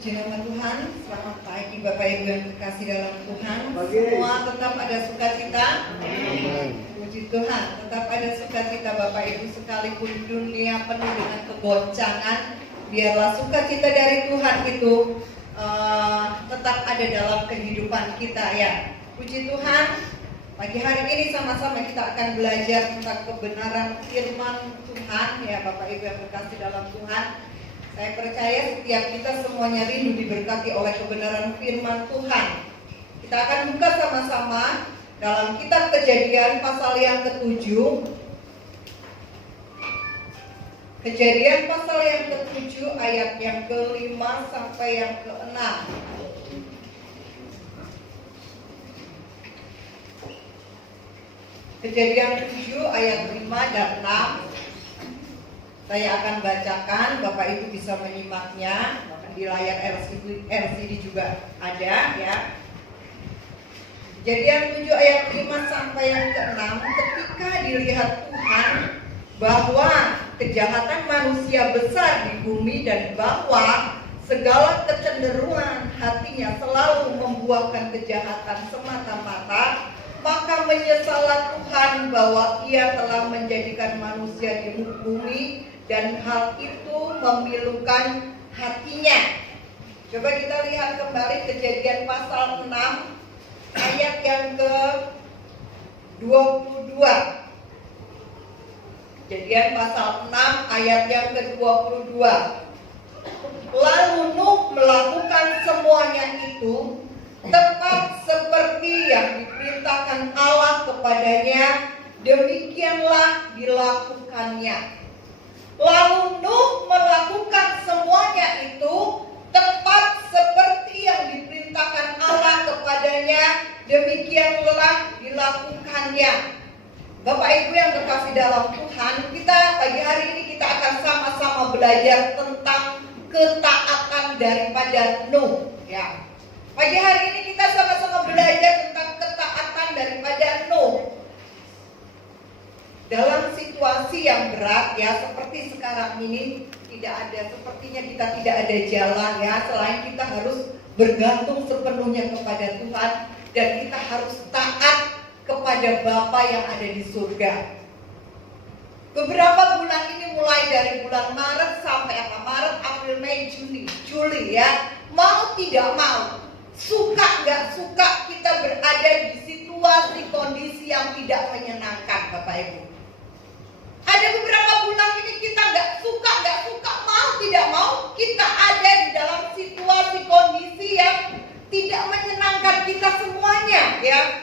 Puji nama Tuhan, selamat pagi Bapak Ibu yang terkasih dalam Tuhan. Semua tetap ada sukacita. Puji Tuhan, tetap ada sukacita Bapak Ibu, sekalipun dunia penuh dengan kegoncangan, biarlah sukacita dari Tuhan itu tetap ada dalam kehidupan kita ya. Puji Tuhan, pagi hari ini sama-sama kita akan belajar tentang kebenaran firman Tuhan ya Bapak Ibu yang terkasih dalam Tuhan. Saya percaya setiap kita semuanya rindu diberkati oleh kebenaran firman Tuhan. Kita akan buka sama-sama dalam kitab Kejadian pasal yang ke-7. Kejadian pasal yang ke-7 ayat yang ke-5 sampai yang ke-6. Kejadian 7 ayat 5 dan 6. Saya akan bacakan, Bapak Ibu bisa menyimaknya, di layar LCD juga ada ya. Kejadian 7 ayat 5 sampai yang ke-6, ketika dilihat Tuhan bahwa kejahatan manusia besar di bumi dan bahwa segala kecenderungan hatinya selalu membuahkan kejahatan semata-mata, maka menyesallah Tuhan bahwa Ia telah menjadikan manusia di bumi dan hal itu memilukan hatinya. Coba kita lihat kembali Kejadian pasal 6 ayat yang ke-22. Kejadian pasal 6 ayat yang ke-22. Lalu Nuh melakukan semuanya itu tepat seperti yang diperintahkan Allah kepadanya, demikianlah dilakukannya. Lalu Nuh melakukan semuanya itu tepat seperti yang diperintahkan Allah kepadanya, demikianlah dilakukannya. Bapak Ibu yang terkasih dalam Tuhan, kita pagi hari ini kita akan sama-sama belajar tentang ketaatan daripada Nuh ya. Pagi hari ini kita sama-sama belajar tentang ketaatan daripada Nuh. Dalam situasi yang berat ya, seperti sekarang ini sepertinya kita tidak ada jalan ya, selain kita harus bergantung sepenuhnya kepada Tuhan dan kita harus taat kepada Bapa yang ada di surga. Beberapa bulan ini mulai dari bulan Maret sampai Maret, April, Mei, Juli ya, mau tidak mau, suka nggak suka kita berada di situasi kondisi yang tidak menyenangkan Bapak Ibu. Ada beberapa bulan ini kita nggak suka, mau tidak mau, kita ada di dalam situasi kondisi yang tidak menyenangkan kita semuanya ya.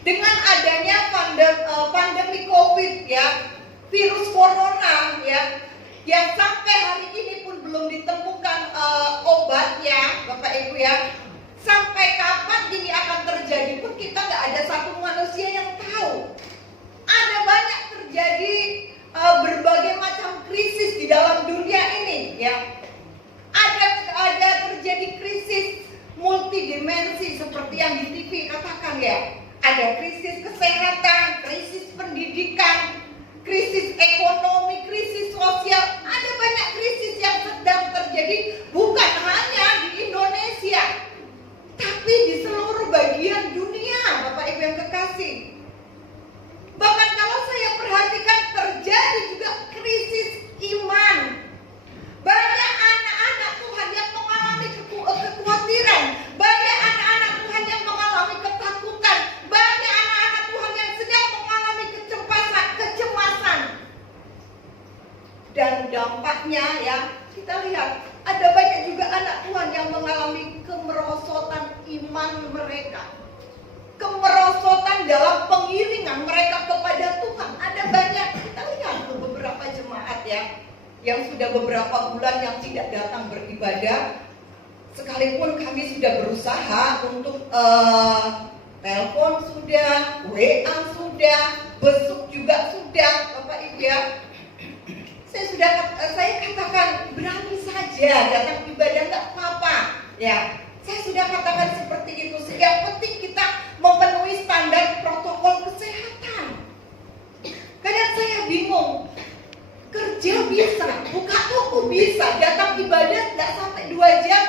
Dengan adanya pandemi COVID ya, virus corona ya, yang sampai hari ini pun belum ditemukan obatnya Bapak Ibu ya. Sampai kapan ini akan terjadi pun kita nggak ada satu manusia yang tahu. Ada banyak terjadi berbagai macam krisis di dalam dunia ini ya. Ada terjadi krisis multidimensi seperti yang di TV katakan ya. Ada krisis kesehatan, krisis pendidikan, krisis ekonomi, krisis sosial. Ada banyak krisis yang sedang terjadi bukan hanya di Indonesia, tapi di seluruh bagian dunia Bapak Ibu yang kekasih. Bahkan kalau saya perhatikan terjadi juga krisis iman. Banyak anak-anak Tuhan yang mengalami kekhawatiran. Banyak anak-anak Tuhan yang mengalami ketakutan. Banyak anak-anak Tuhan yang sedang mengalami kecemasan. Dan dampaknya ya, kita lihat ada banyak juga anak Tuhan yang mengalami kemerosotan iman mereka. Kemerosotan dalam pengiringan mereka kepada Tuhan. Ada banyak, kita lihat beberapa jemaat ya, yang sudah beberapa bulan yang tidak datang beribadah. Sekalipun kami sudah berusaha untuk telepon sudah, WA sudah, besuk juga sudah, Bapak Ibu ya. Saya katakan berani saja datang ibadah nggak apa-apa ya. Saya sudah katakan seperti itu. Yang penting kita memenuhi standar protokol kesehatan. Kadang saya bingung. Kerja bisa, buka toko bisa, datang ibadah nggak sampai 2 jam,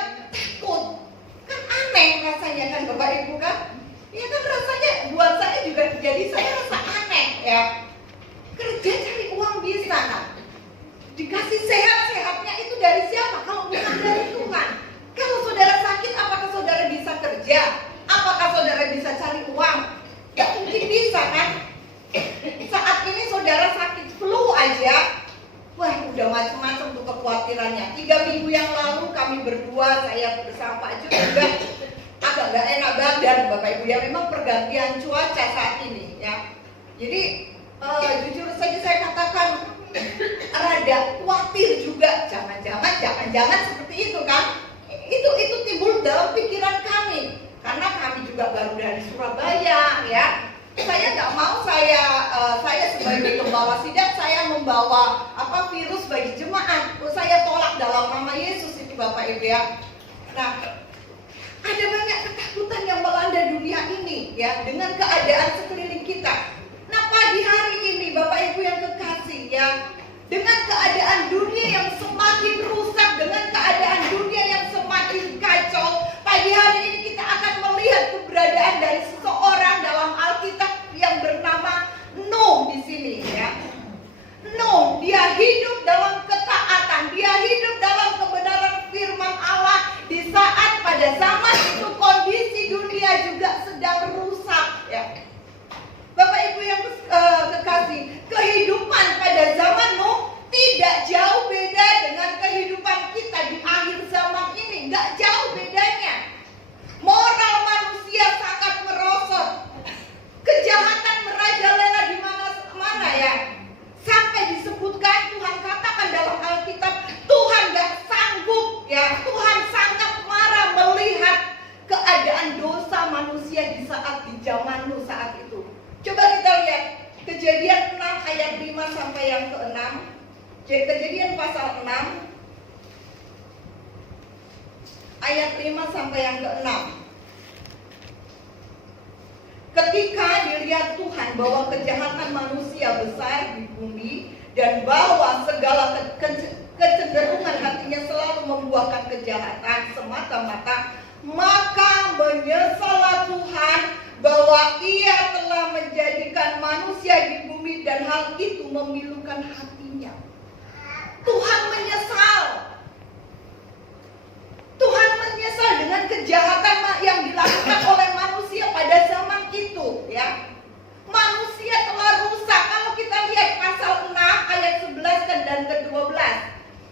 Ya, 3 minggu yang lalu kami berdua, saya bersama Pak Jun juga agak nggak enak badan Bapak Ibu ya, memang pergantian cuaca saat ini ya. Jadi jujur saja saya katakan rada khawatir juga, jangan seperti itu kan. Itu timbul dalam pikiran kami karena kami juga baru dari Surabaya ya. Saya nggak mau saya sebagai pembawa sidang saya membawa virus bagi jemaat. Saya tolak dalam nama Yesus itu Bapak Ibu ya. Nah, ada banyak ketakutan yang melanda dunia ini ya dengan keadaan sekeliling kita. Nah, pagi hari ini Bapak Ibu yang kekasih ya, dengan keadaan dunia yang semakin rusak, dengan keadaan dunia yang semakin kacau, pagi hari ini kita akan melihat keberadaan dari seseorang dalam Alkitab yang bernama Nuh di sini ya. Nuh, dia hidup dalam ketaatan, dia hidup dalam kebenaran firman Allah di saat pada zaman itu kondisi dunia juga sedang rusak ya. Bapak Ibu yang kekasih, kehidupan pada zaman Nuh tidak jauh beda dengan kehidupan kita di akhir zaman ini, nggak jauh bedanya. Moral manusia sangat merosot, kejahatan merajalela di mana-mana ya. Sampai disebutkan Tuhan katakan dalam Alkitab, Tuhan nggak sanggup ya, Tuhan sangat marah melihat keadaan dosa manusia di zaman Nuh saat itu. Coba kita lihat Kejadian 6 ayat 5 sampai yang ke-6. Kejadian pasal 6 ayat 5 sampai yang ke-6. Ketika dilihat Tuhan bahwa kejahatan manusia besar di bumi dan bahwa segala kecenderungan hatinya selalu membuahkan kejahatan semata-mata, maka menyesallah Tuhan bahwa Ia telah menjadikan manusia di bumi dan hal itu memilukan hatinya. Tuhan menyesal. Tuhan menyesal dengan kejahatan yang dilakukan oleh manusia pada zaman itu ya. Manusia telah rusak. Kalau kita lihat pasal 6 ayat 11 dan ke-12.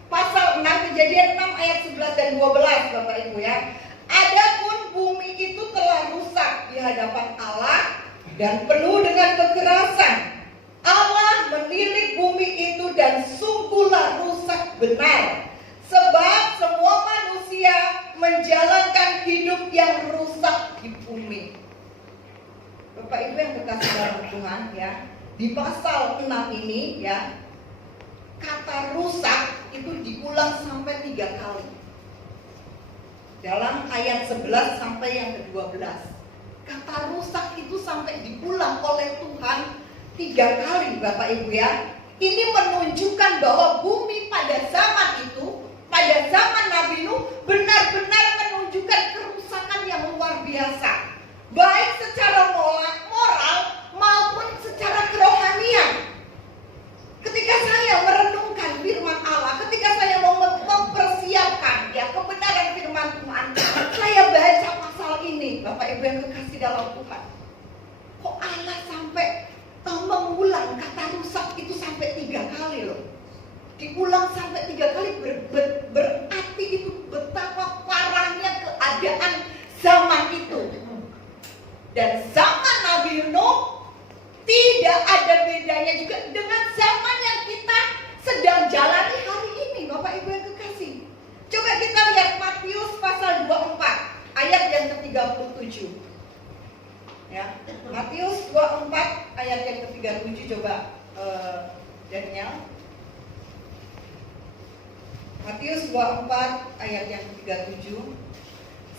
Pasal 6 Kejadian 6 ayat 11 dan 12 Bapak Ibu ya. Adapun bumi itu telah rusak di hadapan Allah dan penuh dengan kekerasan. Allah menilik bumi itu dan sungguhlah rusak benar. Sebab semua manusia menjalankan hidup yang rusak di bumi. Bapak Ibu yang kekasih dalam Tuhan ya, di pasal 6 ini ya, kata rusak itu diulang sampai 3 kali. Dalam ayat 11 sampai yang ke-12. Kata rusak itu sampai diulang oleh Tuhan 3 kali Bapak Ibu ya. Ini menunjukkan bahwa bumi pada zaman itu, pada zaman Nabi Nuh, benar-benar menunjukkan kerusakan yang luar biasa. Baik secara moral maupun secara kerohanian. Ketika saya merenungkan firman Allah, ketika saya mau mempersiapkan ya kebenaran firman Tuhan, saya baca pasal ini, Bapak Ibu yang kekasih dalam Tuhan. Kok Allah sampai mengulang kata rusak itu sampai 3 kali loh. Diulang sampai 3 kali berarti itu betapa parahnya keadaan zaman itu. Dan zaman Nabi Nuh tidak ada bedanya juga dengan zaman yang kita sedang jalani hari ini Bapak Ibu yang kekasih. Coba kita lihat Matius pasal 24 ayat yang ke-37. Ya, Matius 24 ayat yang ke-37 coba Daniel. Matius 24 ayat yang ke-37.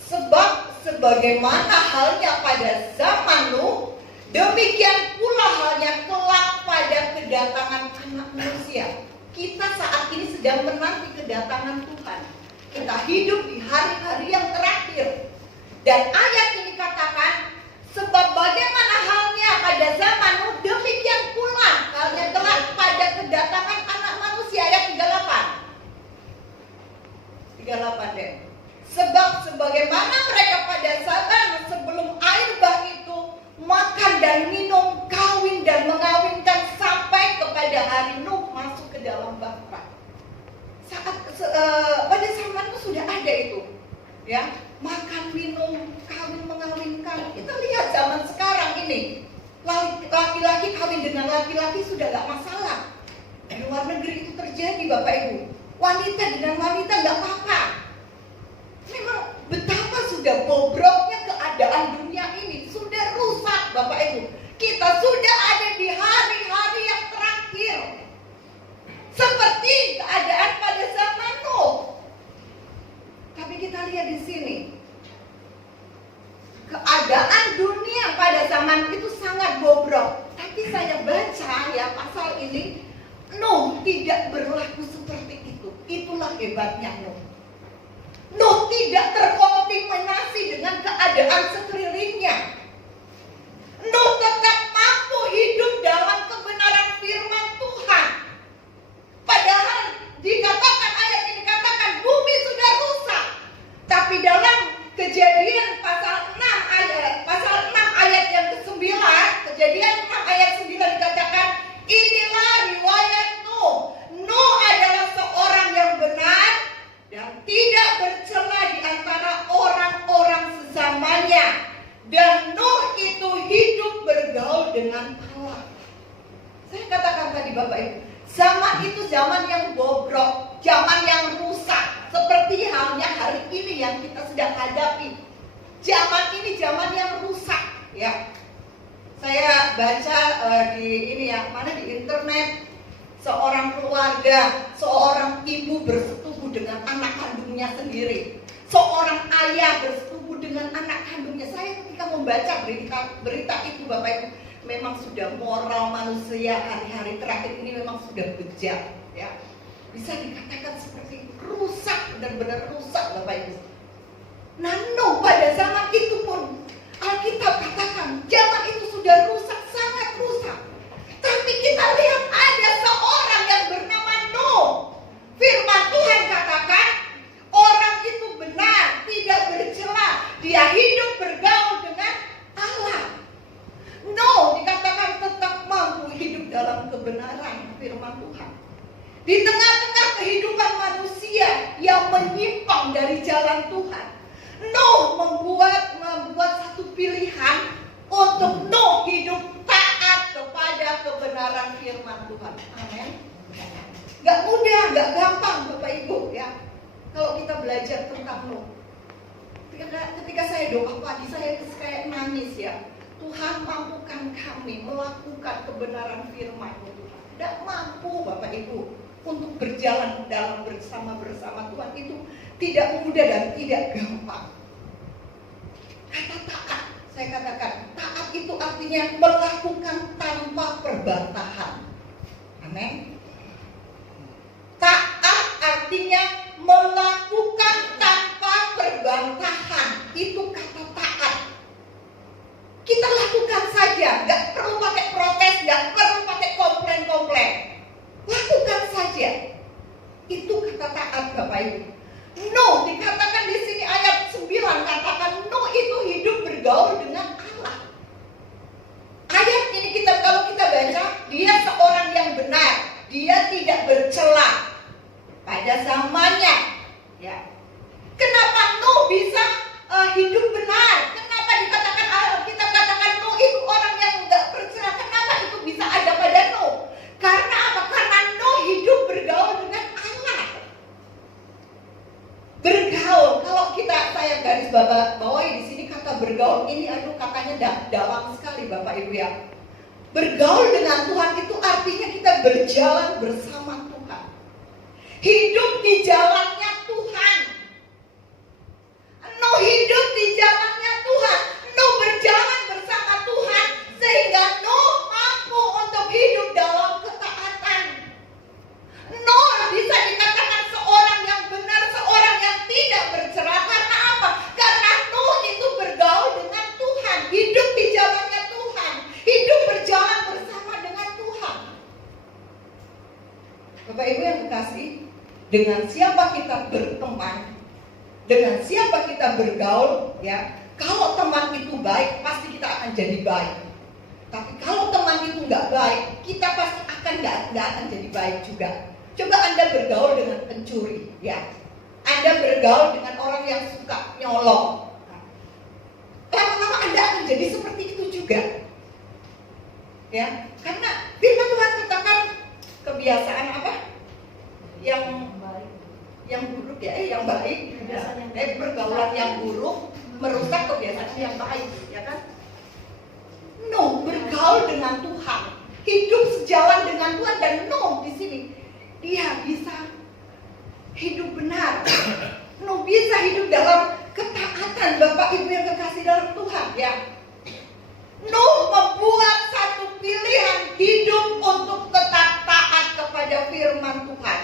Sebab sebagaimana halnya pada zaman Nuh, demikian pula halnya kelak pada kedatangan Anak Manusia. Kita saat ini sedang menanti kedatangan Tuhan. Kita hidup di hari-hari yang terakhir. Dan ayat ini katakan, sebab bagaimana halnya pada zaman Nuh, demikian pula halnya kelak pada kedatangan Anak Manusia. Ayat 38 deh. Sebab sebagaimana mereka pada zaman sebelum air bah itu makan dan minum, kawin dan mengawinkan sampai kepada hari Nuh masuk ke dalam bapa. pada zaman itu sudah ada itu, ya, makan, minum, kawin, mengawinkan. Kita lihat zaman sekarang ini, laki-laki kawin dengan laki-laki sudah gak masalah. Di luar negeri itu terjadi, Bapak Ibu. Wanita dengan wanita gak apa-apa. Memang betapa sudah bobroknya keadaan dunia ini, sudah rusak, Bapak Ibu. Kita sudah ada di hari-hari yang terakhir, seperti keadaan pada zaman Nuh. Tapi kita lihat di sini, keadaan dunia pada zaman itu sangat bobrok. Tapi saya baca ya pasal ini, Nuh tidak berlaku seperti itu. Itulah hebatnya Nuh. Nuh tidak terkontaminasi dengan keadaan sekelilingnya. Nuh tetap mampu hidup dalam kebenaran firman Tuhan. Padahal dikatakan ayat ini dikatakan bumi sudah rusak. Tapi dalam Kejadian pasal 6 ayat yang ke-9, Kejadian 6 ayat 9 dikatakan, inilah riwayat Nuh. Nuh adalah seorang yang benar dan tidak bercela di antara orang-orang sesamanya. Dan Nuh itu hidup bergaul dengan Allah. Saya katakan tadi Bapak Ibu, zaman itu zaman yang bobrok, zaman yang rusak. Seperti halnya hari ini yang kita sedang hadapi. Zaman ini zaman yang rusak, ya. Saya baca di internet, seorang keluarga, seorang ibu bersetubuh dengan anak kandungnya sendiri. Seorang ayah bersetubuh dengan anak kandungnya. Saya ketika membaca berita itu, Bapak Ibu, memang sudah moral manusia hari-hari terakhir ini memang sudah bejat, ya. Bisa dikatakan seperti itu, rusak, benar-benar rusak, Bapak Ibu. Nah, Nuh pada zaman itu pun Alkitab katakan zaman itu sudah rusak, sangat rusak. Tapi kita lihat ada seorang yang bernama Nuh. Firman Tuhan katakan orang itu benar, tidak bercela, dia hidup bergaul dengan Allah. Nuh dikatakan tetap mampu hidup dalam kebenaran firman Tuhan. Di tengah-tengah kehidupan manusia yang menyimpang dari jalan Tuhan, Nuh membuat satu pilihan untuk Nuh hidup taat kepada kebenaran firman Tuhan. Amin. Gak mudah, gak gampang Bapak Ibu, ya. Kalau kita belajar tentang Nuh, ketika saya doa pagi, saya kayak nangis, ya. Tuhan mampukan kami melakukan kebenaran firman-Mu, Tuhan. Gak mampu Bapak Ibu untuk berjalan dalam bersama Tuhan itu tidak mudah dan tidak gampang. Kata taat, saya katakan taat itu artinya melakukan tanpa perbantahan. Amin. Taat artinya melakukan tanpa perbantahan. Itu kata taat. Kita lakukan saja, gak perlu pakai protes, gak perlu pakai komplain. Lakukan saja. Itu kata taat Bapak Ibu. Nuh dikatakan di sini ayat 9 katakan Nuh itu hidup bergaul dengan Allah. Ayat ini kalau kita baca, dia seorang yang benar, dia tidak bercela pada zamannya. Ya. Kenapa Nuh bisa hidup benar? Kenapa dikatakan kita katakan Nuh itu orang yang enggak bercela? Kenapa itu bisa ada pada Nuh? Karena apa? Karena Nuh hidup bergaul dengan Allah. Bergaul, kalau saya garis bawahi di sini kata bergaul ini, katanya dalam sekali Bapak Ibu, ya. Bergaul dengan Tuhan itu artinya kita berjalan bersama Tuhan. Hidup di jalannya Tuhan. Nuh hidup di jalannya Tuhan. Nuh berjalan bersama Tuhan sehingga Nuh mampu untuk hidup dalam ketaatan. Nuh bisa dikatakan seorang yang benar, seorang yang tidak bercela. Karena apa? Karena Nuh itu bergaul dengan Tuhan, hidup di jalannya Tuhan, hidup berjalan bersama dengan Tuhan. Bapak Ibu yang kekasih, dengan siapa kita berteman, dengan siapa kita bergaul, ya. Kalau teman itu baik, pasti kita akan jadi baik. Tapi kalau teman itu nggak baik, kita pasti akan nggak akan jadi baik juga. Coba Anda bergaul dengan pencuri, ya. Anda bergaul dengan orang yang suka nyolong. Lama-lama Anda akan jadi seperti itu juga. Ya, karena firman Tuhan katakan kebiasaan apa? Yang buruk ya, yang baik. Pergaulan yang buruk merusak kebiasaan yang baik, ya kan? No, bergaul dengan Tuhan, hidup sejalan dengan Tuhan, dan no di sini dia bisa hidup benar. No, bisa hidup dalam ketaatan. Bapak Ibu yang kekasih dalam Tuhan, ya. Nuh membuat satu pilihan hidup untuk tetap taat kepada firman Tuhan.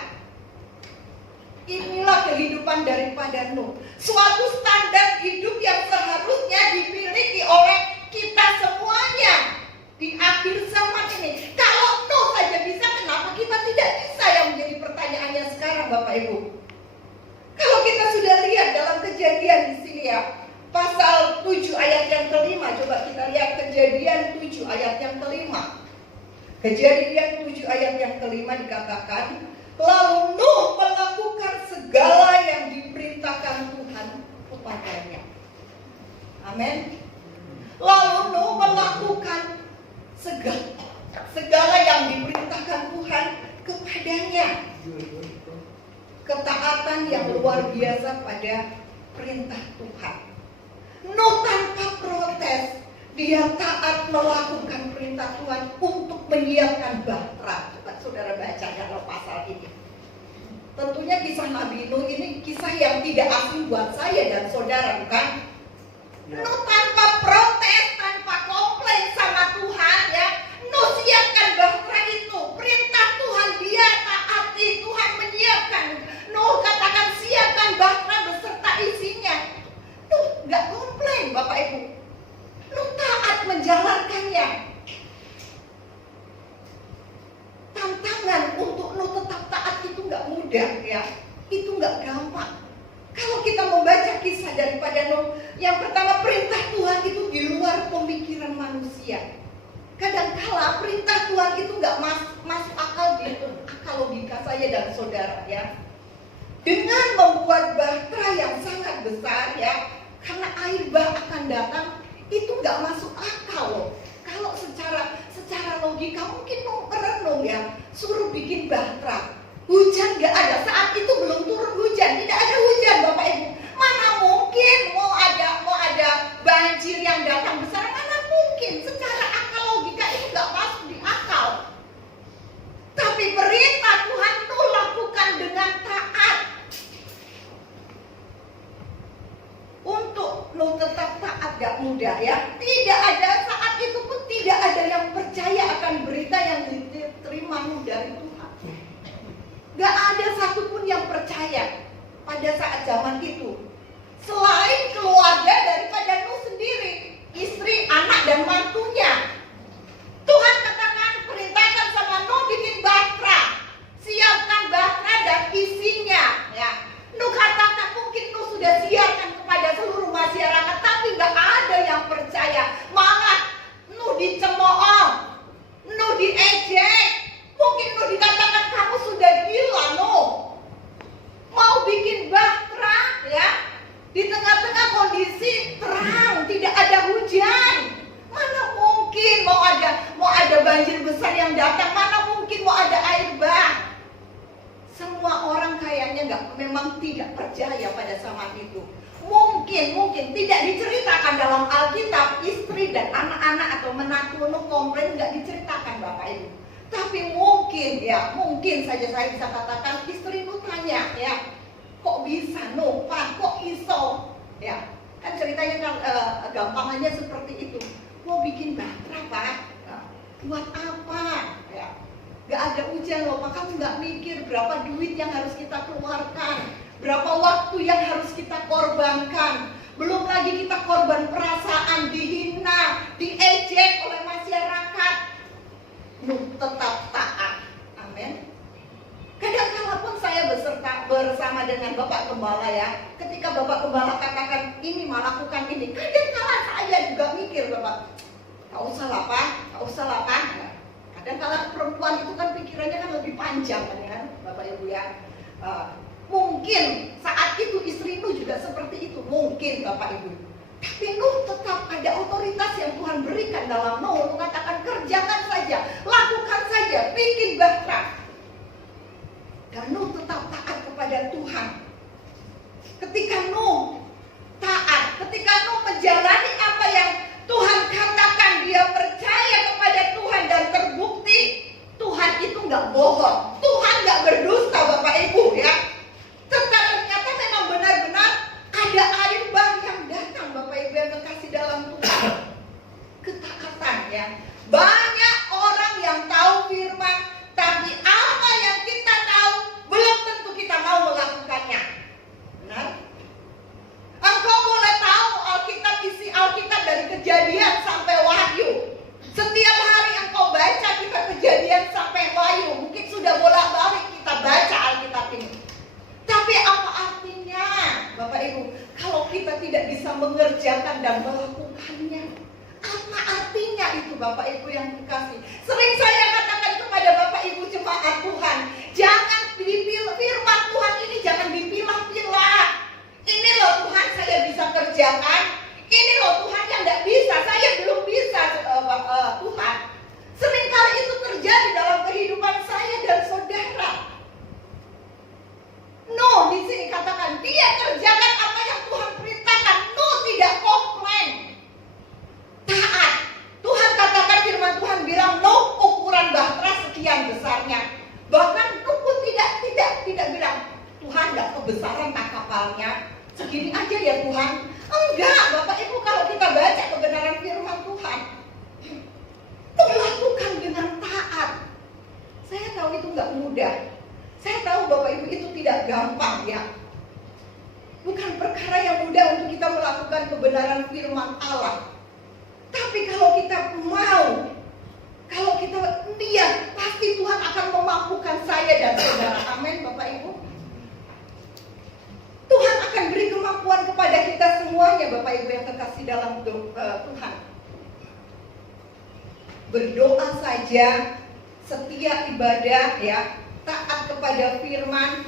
Inilah kehidupan daripada Nuh. Suatu standar hidup yang seharusnya dimiliki oleh kita semuanya di akhir zaman ini. Kalau Nuh saja bisa, kenapa kita tidak bisa? Yang menjadi pertanyaannya sekarang, Bapak Ibu. Kalau kita sudah lihat dalam Kejadian di sini, ya, pasal 7 ayat yang kelima, coba kita lihat Kejadian 7 ayat yang kelima. Kejadian 7 ayat yang kelima dikatakan, lalu Nuh melakukan segala yang diperintahkan Tuhan kepadanya. Amin. Lalu Nuh melakukan segala yang diperintahkan Tuhan kepadanya. Ketaatan yang luar biasa pada perintah Tuhan. Nuh tanpa protes, dia taat melakukan perintah Tuhan untuk menyiapkan bahtera. Coba saudara baca kalau pasal ini. Tentunya kisah Nabi Nuh ini kisah yang tidak asing buat saya dan saudara, bukan? Nuh tanpa protes, tanpa komplain sama Tuhan, ya. Nuh siapkan bahtera itu, perintah Tuhan dia taati, Tuhan menyiapkan. Nuh katakan siapkan bahtera beserta isinya. Nuh nggak komplain, Bapak Ibu. Nuh taat menjalankannya. Tantangan untuk Nuh tetap taat itu nggak mudah, ya. Itu nggak gampang. Kalau kita membaca kisah daripada Nuh, yang pertama perintah Tuhan itu di luar pemikiran manusia. Kadangkala perintah Tuhan itu nggak masuk akal di akal logika saya dan saudara, ya. Dengan membuat bahtera yang sangat besar, ya, karena air bah akan datang, itu nggak masuk akal loh. Kalau secara logika mungkin mau merenung, ya, suruh bikin bahtera, hujan nggak ada, saat itu belum turun hujan, tidak ada hujan, Bapak Ibu. Mana mungkin mau ada banjir yang datang besar, mana mungkin? Secara akal logika itu nggak masuk di akal. Tapi perintah Tuhan itu lakukan dengan taat. Untuk Nuh tetap taat gak mudah, ya. Tidak ada saat itu pun tidak ada yang percaya akan berita yang diterima Nuh dari Tuhan. Gak ada satupun yang percaya pada saat zaman itu. Selain keluarga daripada Nuh sendiri, istri, anak, dan mantunya. Tuhan katakan, perintahkan sama Nuh bikin bahtera, siapkan bahtera dan isinya, ya. Nuh katakan mungkin Nuh sudah siapkan kepada seluruh masyarakat, tapi nggak ada yang percaya. Malah Nuh dicemooh, Nuh diejek, mungkin Nuh dikatakan kamu sudah gila, Nuh. Mau bikin bahtera, ya, di tengah-tengah kondisi terang, tidak ada hujan. Mana mungkin mau ada banjir besar yang datang? Mana mungkin mau ada air bah? Semua orang kayaknya memang tidak percaya pada zaman itu. Mungkin tidak diceritakan dalam Alkitab, istri dan anak-anak atau menantu Nuh komplain, nggak diceritakan, Bapak Ibu. Tapi mungkin saja saya bisa katakan istri Nuh tanya, ya, kok bisa Nuh, Pak, kok iso, ya. Kan ceritanya kan gampangannya seperti itu. Mau bikin bahtera, Pak, buat apa, ya. Gak ada hujan loh, Pak, kamu gak mikir berapa duit yang harus kita keluarkan, berapa waktu yang harus kita korbankan. Belum lagi kita korban perasaan, dihina, diejek oleh masyarakat. Nuh tetap taat. Amin. Kadang-kala pun saya bersama dengan Bapak Gembala, ya. Ketika Bapak Gembala katakan ini melakukan ini, kadang-kala saya juga mikir, Bapak, gak usah lah, Pak. Dan kalau perempuan itu kan pikirannya kan lebih panjang kan Bapak Ibu ya. Mungkin saat itu istri Nuh juga seperti itu, mungkin Bapak Ibu. Tapi Nuh tetap ada otoritas yang Tuhan berikan dalam Nuh, mengatakan kerjakan saja, lakukan saja, bikin bahtera. Dan Nuh tetap taat kepada Tuhan. Ketika Nuh taat, ketika Nuh menjalani apa yang Tuhan katakan, dia percaya kepada Tuhan dan terbukti Tuhan itu nggak bohong, Tuhan nggak berdusta Bapak Ibu ya. Tetap ternyata memang benar-benar ada air bah yang datang Bapak Ibu yang kekasih dalam Tuhan. Ketaatan ya. Banyak orang yang tahu firman, tapi apa yang kita tahu belum tentu kita mau melakukannya. Benar? Engkau boleh tahu Alkitab, isi Alkitab dari Kejadian sampai Wahyu. Setiap hari engkau baca kita Kejadian sampai Wahyu. Mungkin sudah bolak-balik kita baca Alkitab ini. Tapi apa artinya Bapak Ibu kalau kita tidak bisa mengerjakan dan melakukannya? Apa artinya itu Bapak Ibu yang dikasih? Sering saya katakan kepada Bapak Ibu jemaat Tuhan, jangan dipilih firman Tuhan ini, jangan dipilah-pilah. Ini loh Tuhan saya bisa kerjakan, ini loh Tuhan yang tidak bisa, saya belum bisa Tuhan. Seringkali itu terjadi dalam kehidupan saya dan saudara. Nuh di sini katakan dia kerjakan apa yang Tuhan perintahkan. Nuh tidak komplain, taat. Tuhan katakan firman Tuhan bilang Nuh ukuran bahtera sekian besarnya. Bahkan Nuh pun tidak bilang Tuhan nggak kebesaran tak kapalnya, segini aja ya Tuhan. Enggak Bapak Ibu, kalau kita baca kebenaran firman Tuhan, Nuh lakukan dengan taat. Saya tahu itu nggak mudah. Saya tahu Bapak Ibu itu tidak gampang ya. Bukan perkara yang mudah untuk kita melakukan kebenaran firman Allah. Tapi kalau kita mau, kalau kita niat, pasti Tuhan akan memampukan saya dan saudara. Amin Bapak Ibu. Tuhan akan beri kemampuan kepada kita semuanya Bapak Ibu yang terkasih dalam Tuhan. Berdoa saja, setiap ibadah ya, taat kepada firman,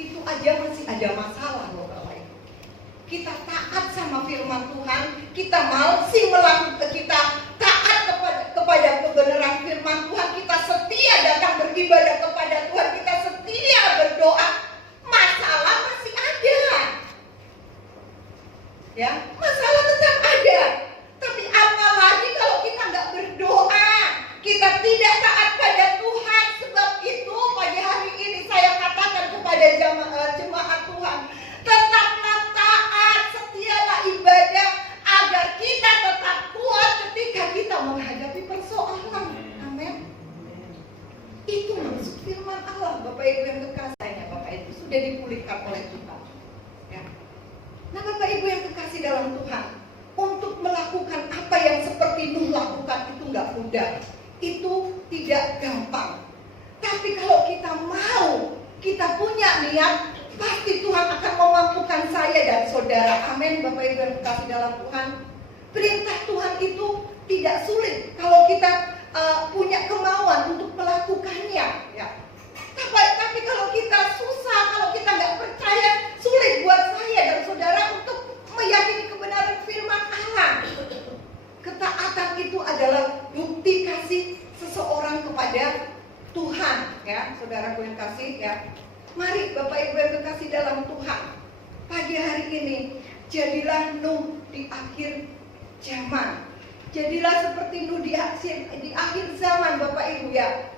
itu aja masih ada masalah loh Bapak Ibu. Kita taat sama firman Tuhan, kita masih melakukan, kita taat kepada kebenaran firman Tuhan, kita setia datang beribadah kepada Tuhan, kita setia berdoa, masalah masih ada. Ya, masalah tetap ada. Tapi apalagi kalau kita nggak berdoa, kita tidak taat pada Tuhan. Sebab itu pagi hari ini saya katakan kepada jemaat Tuhan, tetaplah taat, setialah ibadah agar kita tetap kuat ketika kita menghadapi persoalan. Amin. Itu maksud firman Allah Bapak Ibu yang kekasihnya. Bapak Ibu sudah dipulihkan oleh Tuhan ya. Nah Bapak Ibu yang kekasih dalam Tuhan, untuk melakukan apa yang seperti Nuh lakukan itu nggak mudah, itu tidak gampang. Tapi kalau kita mau, kita punya niat, pasti Tuhan akan memampukan saya dan saudara. Amin Bapak Ibu yang kekasih dalam Tuhan. Perintah Tuhan itu tidak sulit kalau kita punya kemauan untuk melakukannya ya. Tapi kalau kita susah, kalau kita nggak percaya, sulit buat saya dan saudara untuk meyakini kebenaran firman Allah. Ketaatan itu adalah bukti kasih seseorang kepada Tuhan ya, saudaraku yang kasih ya. Mari Bapak Ibu yang kekasih dalam Tuhan, pagi hari ini jadilah Nuh di akhir zaman. Jadilah seperti Nuh di akhir zaman Bapak Ibu ya.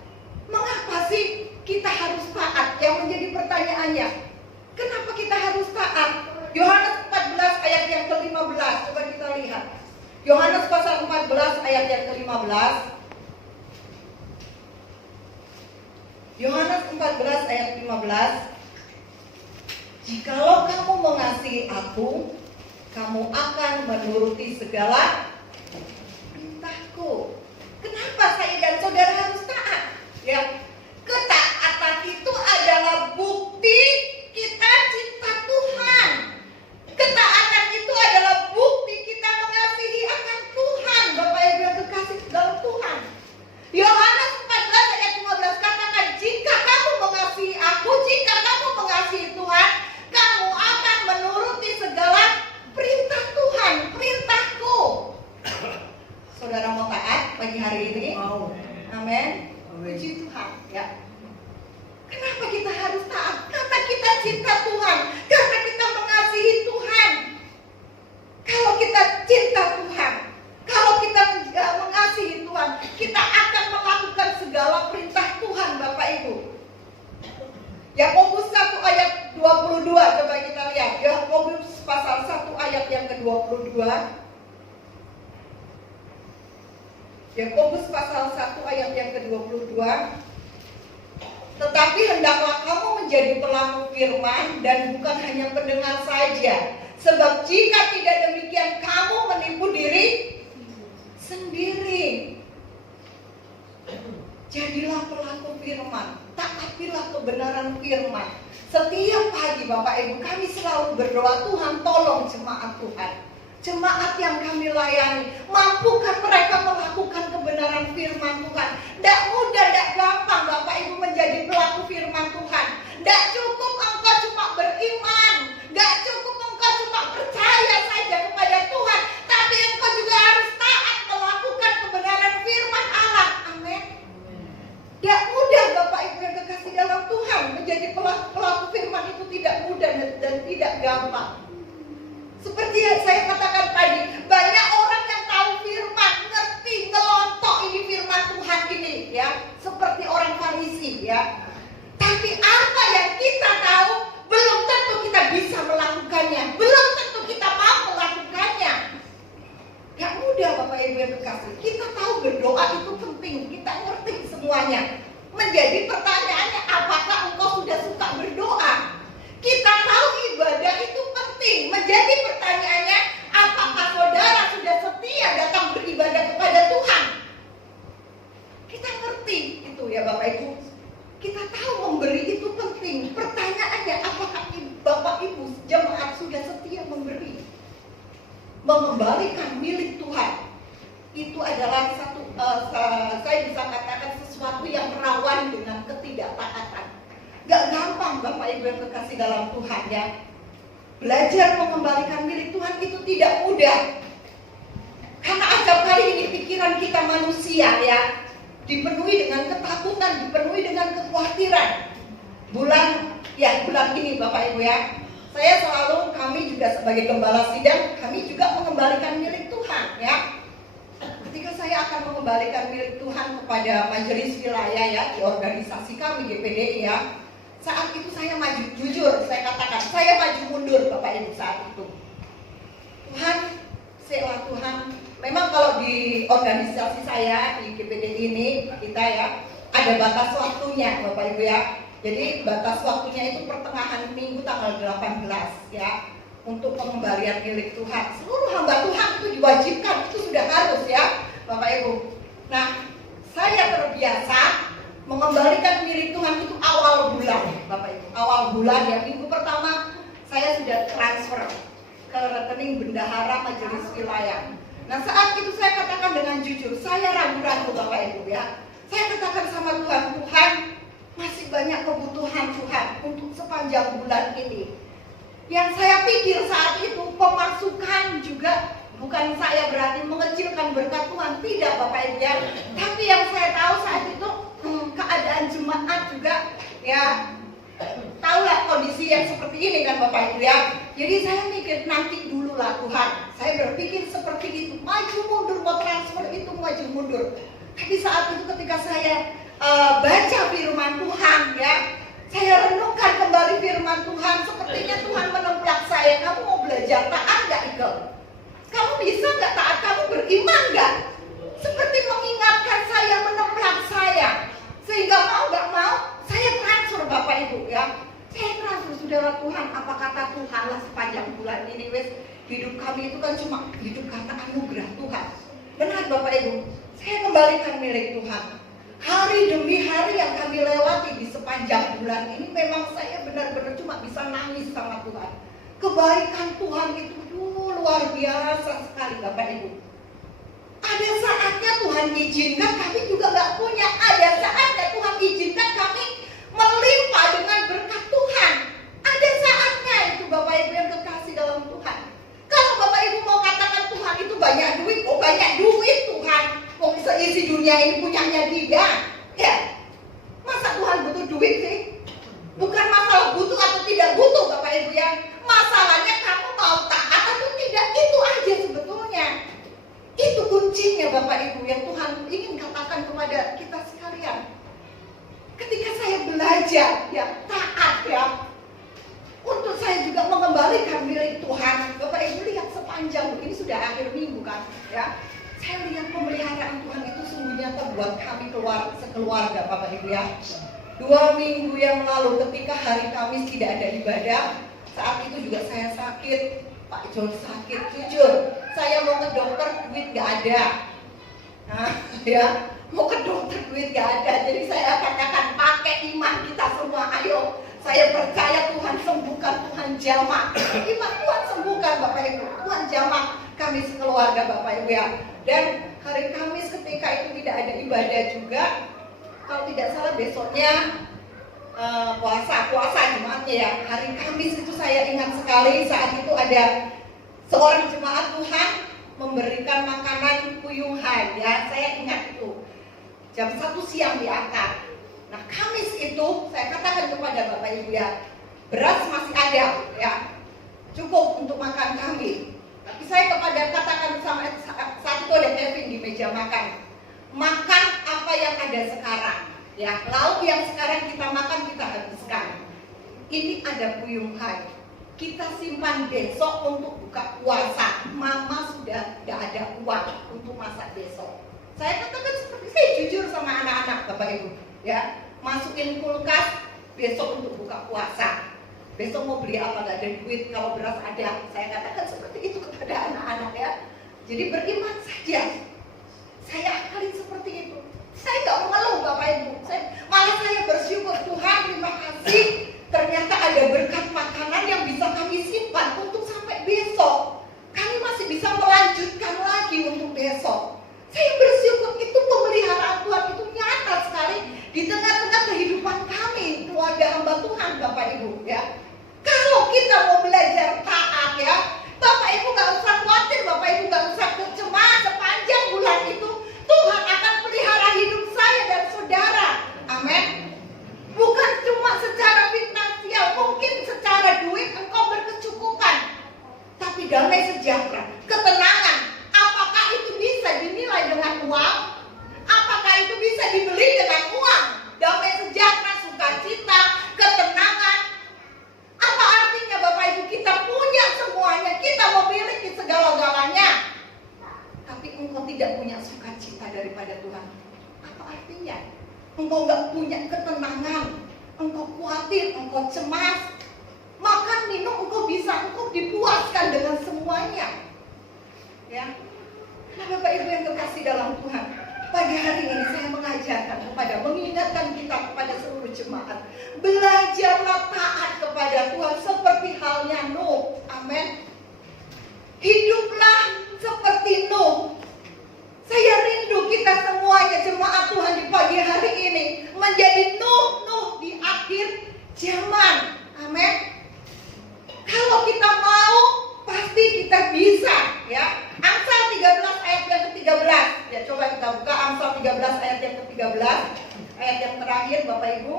Mengapa sih kita harus taat? Yang menjadi pertanyaannya, kenapa kita harus taat? Yohanes 14 ayat yang ke-15, coba kita lihat. Yohanes pasal 14 ayat yang ke-15. Yohanes 14 ayat 15. Jikalau kamu mengasihi aku, kamu akan menuruti segala perintahku. Kenapa saya dan saudara harus taat? Ya, ketaatan itu adalah bukti kita cinta Tuhan. Ketaatan itu adalah bukti kita mengasihi akan Tuhan. Bapak Ibu yang kekasih dalam Tuhan. Yohanes yang ke-22. Yakobus pasal 1 ayat yang ke-22. Tetapi hendaklah kamu menjadi pelaku firman dan bukan hanya pendengar saja. Sebab jika tidak demikian kamu menipu diri sendiri. Jadilah pelaku firman, taatilah kebenaran firman. Setiap pagi Bapak Ibu kami selalu berdoa, Tuhan tolong jemaat Tuhan, jemaat yang kami layani, mampukan mereka melakukan kebenaran firman Tuhan. Tidak mudah, tidak gampang Bapak Ibu menjadi pelaku firman Tuhan. Tidak cukup engkau cuma beriman, tidak cukup engkau cuma percaya saja kepada Tuhan, tapi engkau juga harus taat melakukan kebenaran firman Allah. Amin. Tidak mudah Bapak Ibu yang kekasih dalam Tuhan, menjadi pelaku firman itu tidak mudah dan tidak gampang. Seperti yang saya katakan tadi, banyak orang yang tahu firman, ngerti, ngelontok ini firman Tuhan ini, ya, seperti orang Farisi, ya. Tapi apa yang kita tahu, belum tentu kita bisa melakukannya, belum tentu kita mau melakukannya. Gak mudah Bapak Ibu yang kekasih. Kita tahu berdoa itu penting, kita ngerti semuanya. Menjadi pertanyaannya, apakah engkau sudah suka berdoa? Kita tahu ibadah itu penting. Menjadi pertanyaannya, apakah saudara sudah setia datang beribadah kepada Tuhan? Kita ngerti itu ya Bapak Ibu. Kita tahu memberi itu penting. Pertanyaannya, apakah Bapak Ibu jemaat sudah setia memberi? Mengembalikan milik Tuhan. Itu adalah satu, saya bisa katakan sesuatu yang rawan dengan ketidaktaatan. Gak gampang Bapak Ibu yang kekasih dalam Tuhan, ya. Belajar mengembalikan milik Tuhan itu tidak mudah. Karena acap kali ini pikiran kita manusia, ya, dipenuhi dengan ketakutan, dipenuhi dengan kekhawatiran. Bulan ini Bapak Ibu, ya, saya selalu, kami juga sebagai gembala sidang, kami juga mengembalikan milik Tuhan, ya. Ketika saya akan mengembalikan milik Tuhan kepada majelis wilayah, ya, di organisasi kami GPDI, ya, saat itu saya maju, jujur saya katakan, saya maju mundur Bapak Ibu saat itu. Tuhan, memang kalau di organisasi saya di GPDI ini kita, ya, ada batas waktunya Bapak Ibu, ya. Jadi batas waktunya itu pertengahan minggu tanggal 18, ya, untuk pengembalian milik Tuhan. Seluruh hamba Tuhan itu diwajibkan, itu sudah harus, ya Bapak Ibu. Nah, saya terbiasa mengembalikan milik Tuhan itu awal bulan, Bapak Ibu. Awal bulan, ya, minggu pertama saya sudah transfer ke rekening bendahara majelis wilayah. Nah, saat itu saya katakan dengan jujur, saya ragu-ragu Bapak Ibu, ya. Saya katakan sama Tuhan, Tuhan, masih banyak kebutuhan Tuhan untuk sepanjang bulan ini. Yang saya pikir saat itu pemasukan juga bukan saya berarti mengecilkan berkat Tuhan, tidak Bapak Ibu, ya. Tapi yang saya tahu saat itu keadaan jemaat juga, ya, tahulah kondisi yang seperti ini kan Bapak Ibu, ya. Jadi saya mikir nanti dulu lah Tuhan. Saya berpikir seperti itu, maju mundur, mau transfer itu maju mundur. Tapi saat itu ketika saya baca firman Tuhan, ya, saya renungkan kembali firman Tuhan. Sepertinya Tuhan menemplak saya. Kamu mau belajar taat gak, Ike? Kamu bisa gak taat? Kamu beriman gak? Seperti mengingatkan saya, menemplak saya. Sehingga mau gak mau, saya transfer Bapak Ibu, ya. Saya transfer, saudara Tuhan. Apa kata Tuhan lah sepanjang bulan ini, wes, hidup kami itu kan cuma hidup karena anugerah Tuhan. Benar Bapak Ibu, saya kembalikan milik Tuhan. Hari demi hari yang kami lewati di sepanjang bulan ini, memang saya benar-benar cuma bisa nangis sama Tuhan. Kebaikan Tuhan itu luar biasa sekali Bapak Ibu. Ada saatnya Tuhan izinkan kami juga gak punya. Ada saatnya Tuhan izinkan kami melimpah dengan berkat Tuhan. Ada saatnya itu Bapak Ibu yang kekasih dalam Tuhan. Kalau Bapak Ibu mau katakan Tuhan itu banyak duit, oh banyak duit Tuhan. Kok seisi dunia ini punyanya Dia, ya. Masa Tuhan butuh duit sih? Bukan masalah butuh atau tidak butuh Bapak Ibu, ya. Masalahnya kamu mau taat atau tidak, itu aja sebetulnya. Itu kuncinya Bapak Ibu yang Tuhan ingin katakan kepada kita sekalian. Ketika saya belajar, ya, taat, ya, untuk saya juga mengembalikan milik Tuhan. Bapak Ibu lihat sekeluarga Bapak Ibu ya. 2 minggu yang lalu ketika hari Kamis tidak ada ibadah, saat itu juga saya sakit, Pak John sakit, jujur saya mau ke dokter duit gak ada. Nah, ya, mau ke dokter duit gak ada. Jadi saya katakan pakai iman kita semua, ayo. Saya percaya Tuhan sembuhkan, Tuhan jamah. Iman Tuhan sembuhkan Bapak Ibu, Tuhan jamah kami sekeluarga Bapak Ibu ya. Dan hari Kamis ketika itu tidak ada ibadah juga, kalau tidak salah besoknya puasa jemaatnya ya. Hari Kamis itu saya ingat sekali, saat itu ada seorang jemaat Tuhan memberikan makanan puyung hai ya, saya ingat itu jam 1 siang di akar. Nah Kamis itu saya katakan kepada Bapak Ibu ya, beras masih ada ya, cukup untuk makan kami. Tapi saya katakan sama saat itu ada Kevin di meja makan, makan apa yang ada sekarang ya, lauk yang sekarang kita makan kita habiskan. Ini ada puyung hai, kita simpan besok untuk buka puasa. Mama sudah tidak ada uang untuk masak besok. Saya katakan seperti, saya jujur sama anak-anak Bapak Ibu ya, masukin kulkas besok untuk buka puasa. Besok mau beli apa, gak ada duit, kalau beras ada. Saya katakan seperti itu kepada anak-anak ya. Jadi beriman saja. Saya akalin seperti itu. Saya gak mengeluh Bapak Ibu, malah saya bersyukur, Tuhan terima kasih, ternyata ada berkat makanan yang bisa kami simpan untuk sampai besok. Kami masih bisa melanjutkan lagi untuk besok. Saya bersyukur itu pemeliharaan Tuhan itu nyata sekali di tengah-tengah kehidupan kami, keluarga hamba Tuhan Bapak Ibu ya. Kalau kita mau belajar taat ya, Bapak Ibu gak usah khawatir, Bapak Ibu gak usah cemas sepanjang bulan itu. Tuhan akan pelihara hidup saya dan saudara. Amin. Bukan cuma secara finansial, mungkin secara duit engkau berkecukupan, tapi damai sejahtera, ketenangan. Apakah itu bisa dinilai dengan uang? Apakah itu bisa dibeli dengan uang? Damai sejahtera, sukacita, ketenangan. Apa artinya Bapak Ibu kita punya semuanya, kita memiliki segala-galanya, tapi engkau tidak punya sukacita daripada Tuhan? Apa artinya? Engkau gak punya ketenangan, engkau khawatir, engkau cemas. Makan, minum, engkau dipuaskan dengan semuanya ya. Nah Bapak Ibu yang terkasih dalam Tuhan, pada hari ini saya mengajarkan mengingatkan kita kepada seluruh jemaat, belajarlah taat kepada Tuhan seperti halnya Nuh. Amin. Hiduplah seperti Nuh. Saya rindu kita semuanya jemaat Tuhan di pagi hari ini menjadi Nuh di akhir zaman. Amin. Kalau kita mau, pasti kita bisa ya. Amsal 13 ayat yang ke-13. Ya coba kita buka Amsal 13 ayat yang ke-13. Ayat yang terakhir Bapak Ibu.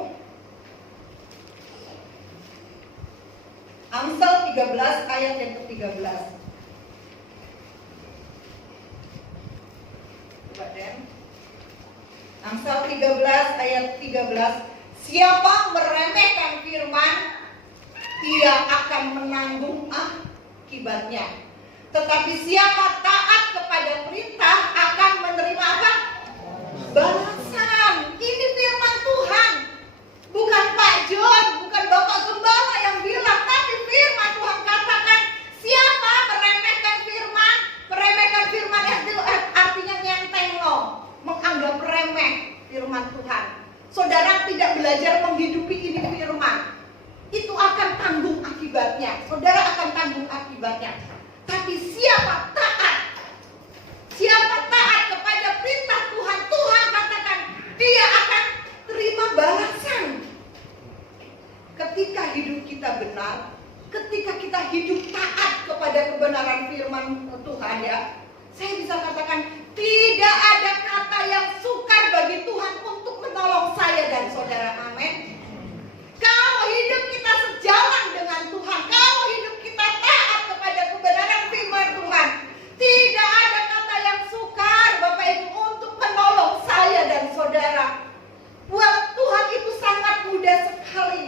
Amsal 13 ayat yang ke-13. Coba Den. Amsal 13 ayat 13. Siapa meremehkan firman, dia akan menanggung akibatnya. Tetapi siapa taat kepada perintah akan menerima apa? Balasan. Ini firman Tuhan. Bukan Pak John, bukan Bapak Gembala yang bilang, tapi firman Tuhan katakan, siapa meremehkan firman itu artinya nyenteng loh, menganggap remeh firman Tuhan. Saudara tidak belajar menghidupi ini firman, itu akan tanggung akibatnya. Saudara akan tanggung akibatnya. Tapi siapa taat kepada perintah Tuhan, Tuhan katakan dia akan terima balasan. Ketika hidup kita benar, ketika kita hidup taat kepada kebenaran firman Tuhan ya, saya bisa katakan tidak ada kata yang sukar bagi Tuhan untuk menolong saya dan saudara. Amin. Kalau hidup kita sejalan dengan Tuhan, kalau hidup kita taat kepada kebenaran firman Tuhan, tidak ada kata yang sukar Bapak Ibu untuk menolong saya dan saudara. Buat Tuhan itu sangat mudah sekali,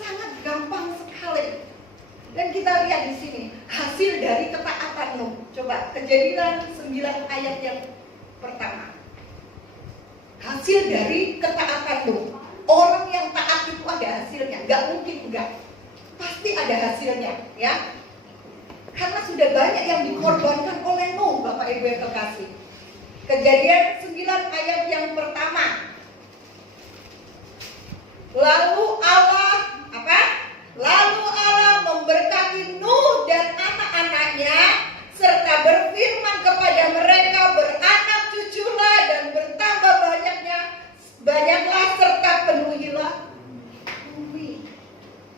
sangat gampang sekali. Dan kita lihat di sini hasil dari ketaatan Nuh. Coba Kejadian 9 ayat yang pertama. hasil dari ketaatanmu. Orang yang taat itu ada hasilnya, nggak mungkin enggak. Pasti ada hasilnya, ya. Karena sudah banyak yang dikorbankan oleh Nuh, Bapak Ibu yang kekasih. Kejadian 9 ayat yang pertama. Lalu Allah memberkati Nuh dan anak-anaknya serta berfirman kepada mereka, beranak cuculah dan bertambah banyaklah serta penuhilah bumi.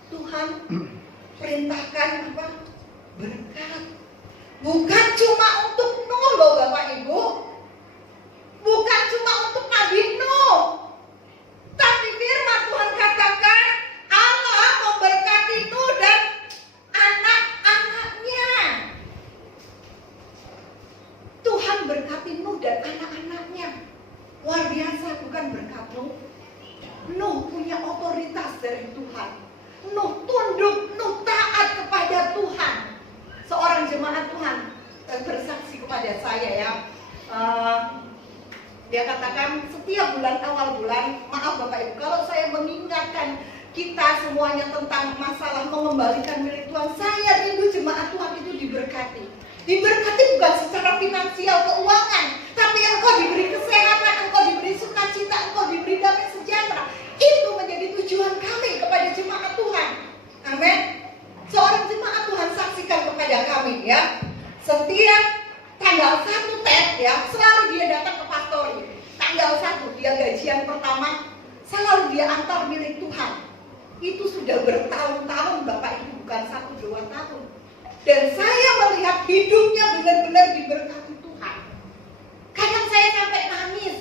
Tuhan perintahkan apa? Berkat. Bukan cuma untuk Nuh loh Bapak Ibu. Bukan cuma untuk Nabi Nuh. Tapi firman Tuhan katakan Allah memberkati Nuh dan anak-anaknya. Tuhan berkati Nuh dan anak-anaknya. Luar biasa bukan berkat Nuh. Nuh punya otoritas dari Tuhan. Nuh tunduk, Nuh taat kepada Tuhan. Seorang jemaat Tuhan bersaksi kepada saya ya. Dia katakan setiap awal bulan, maaf Bapak Ibu, kalau saya mengingatkan kita semuanya tentang masalah mengembalikan milik Tuhan, saya rindu jemaat Tuhan itu diberkati. Diberkati bukan secara finansial, keuangan, tapi engkau diberi kesehatan, engkau diberi sukacita, engkau diberi damai sejahtera. Itu menjadi tujuan kami kepada jemaat Tuhan. Amin. Seorang jemaat Tuhan saksikan kepada kami ya. Setiap tanggal 1 Tet ya, selalu dia datang ke pastori. Tanggal 1 dia gajian pertama, selalu dia antar milik Tuhan. Itu sudah bertahun-tahun Bapak Ibu, bukan 1-2 tahun. Dan saya melihat hidupnya benar-benar diberkati Tuhan. Kadang saya sampai nangis.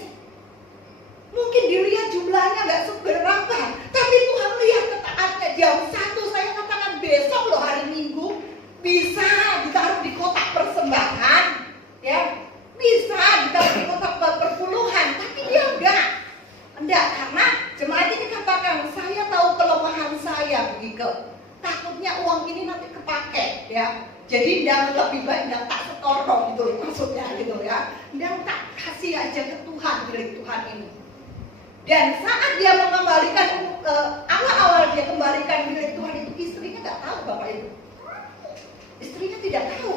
Mungkin dilihat jumlahnya nggak seberapa, tapi Tuhan lihat ketaatnya. Jam 1 saya katakan besok loh hari Minggu bisa ditaruh di kotak persembahan, ya bisa ditaruh di kotak perpuluhan, tapi dia enggak karena jemaat ini katakan saya tahu kelemahan saya begitu. Takutnya uang ini nanti kepake ya. Jadi dan lebih baik dan tak setorong gitu maksudnya gitu ya. Dan tak kasih aja ke Tuhan milik Tuhan ini. Dan saat dia mengembalikan awal-awal dia kembalikan milik Tuhan itu istrinya nggak tahu Bapak Ibu. Istrinya tidak tahu.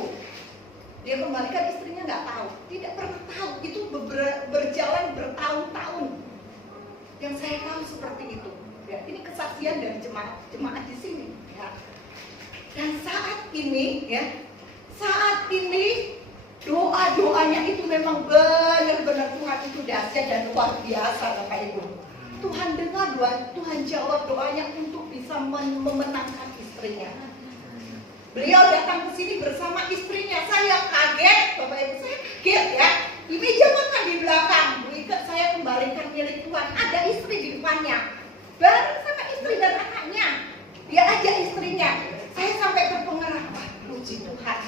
Dia kembalikan istrinya nggak tahu, tidak pernah tahu. Itu berjalan bertahun-tahun. Yang saya tahu seperti itu. Ya, ini kesaksian dari jemaat di sini. Ya. Dan saat ini doa-doanya itu memang benar-benar Tuhan itu dahsyat dan luar biasa Bapak Ibu. Tuhan dengar doa, Tuhan jawab doanya untuk bisa memenangkan istrinya. Beliau datang ke sini bersama istrinya. Saya kaget, Bapak Ibu, saya kaget ya. Di meja makan di belakang, saya kembalikan milik Tuhan. Ada istri di depannya. Bareng sama istri dan anaknya. Dia ajak istrinya. Saya sampai berpengaruh, wah puji Tuhan.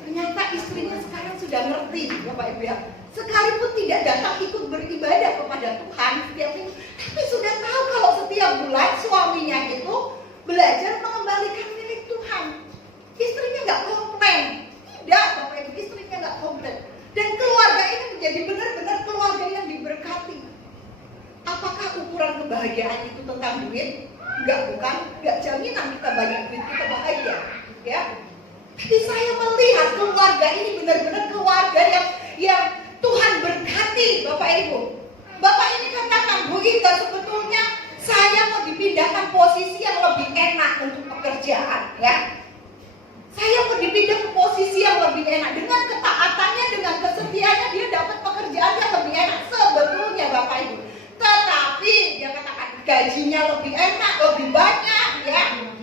Ternyata istrinya sekarang sudah ngerti, Bapak Ibu ya. Sekalipun tidak datang ikut beribadah kepada Tuhan setiap minggu, tapi sudah tahu kalau setiap bulan suaminya itu belajar mengembalikan milik Tuhan. Istrinya nggak komplain, tidak, Bapak Ibu, istrinya nggak komplain. Dan keluarga ini menjadi benar-benar keluarga yang diberkati. Apakah ukuran kebahagiaan itu tentang duit? Bukan, nggak jaminan kita banyak duit kita bahagia, ya. Tapi saya melihat keluarga ini benar-benar keluarga yang Tuhan berkati, Bapak Ibu. Bapak ini katakan, Bu Ika, sebetulnya saya mau dipindahkan posisi yang lebih enak untuk pekerjaan, ya. Saya mau dipindah ke posisi yang lebih enak. Dengan ketaatannya, dengan kesetiaannya, dia dapat pekerjaan yang lebih enak sebetulnya Bapak Ibu. Tetapi dia katakan gajinya lebih enak, lebih banyak, ya.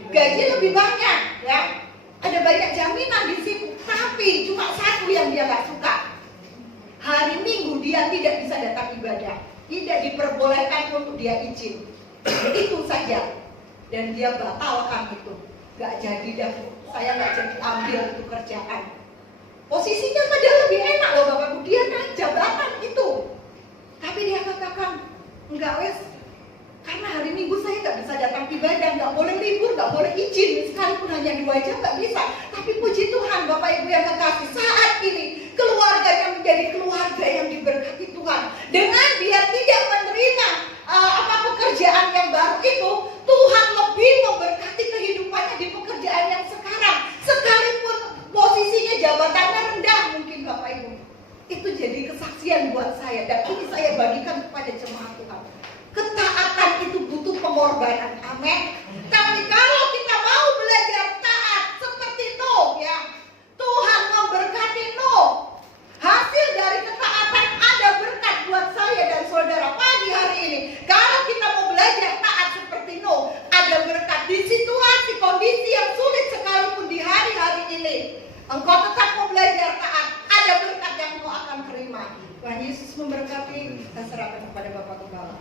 Gaji lebih banyak, ya. Ada banyak jaminan di situ. Tapi cuma satu yang dia nggak suka. Hari Minggu dia tidak bisa datang ibadah. Tidak diperbolehkan untuk dia izin. Itu saja. Dan dia batalkan itu. Nggak jadi dah. Saya nggak jadi ambil itu kerjaan. Posisinya padahal lebih enak loh Bapak Ibu. Dia naik jabatan itu. Tapi dia katakan, enggak wes. Karena hari Minggu saya nggak bisa datang ibadah, nggak boleh libur, nggak boleh izin. Sekalipun hanya 2 jam nggak bisa. Tapi puji Tuhan Bapak Ibu yang kekasih, saat ini keluarganya menjadi keluarga yang diberkati Tuhan. Tuhan. Dengan dia tidak menerima pekerjaan yang baru itu, Tuhan lebih memberkati kehidupannya di pekerjaan yang sekarang. Sekalipun posisinya jabatannya rendah mungkin Bapak Ibu. Itu jadi kesaksian buat saya, dan ini saya bagikan kepada jemaat Tuhan. Ketaatan itu butuh pengorbanan, amin. Tapi kalau kita mau belajar taat seperti Nuh, ya, Tuhan memberkati Nuh. Hasil dari ketaatan ada berkat buat saya dan saudara pagi hari ini. Kalau kita mau belajar taat seperti Nuh, ada berkat di situasi kondisi yang sulit sekalipun di hari-hari ini. Engkau tetap mau belajar taat, ada berkat yang engkau akan terima. Tuhan Yesus memberkati. Kita serahkan kepada Bapak Gembala.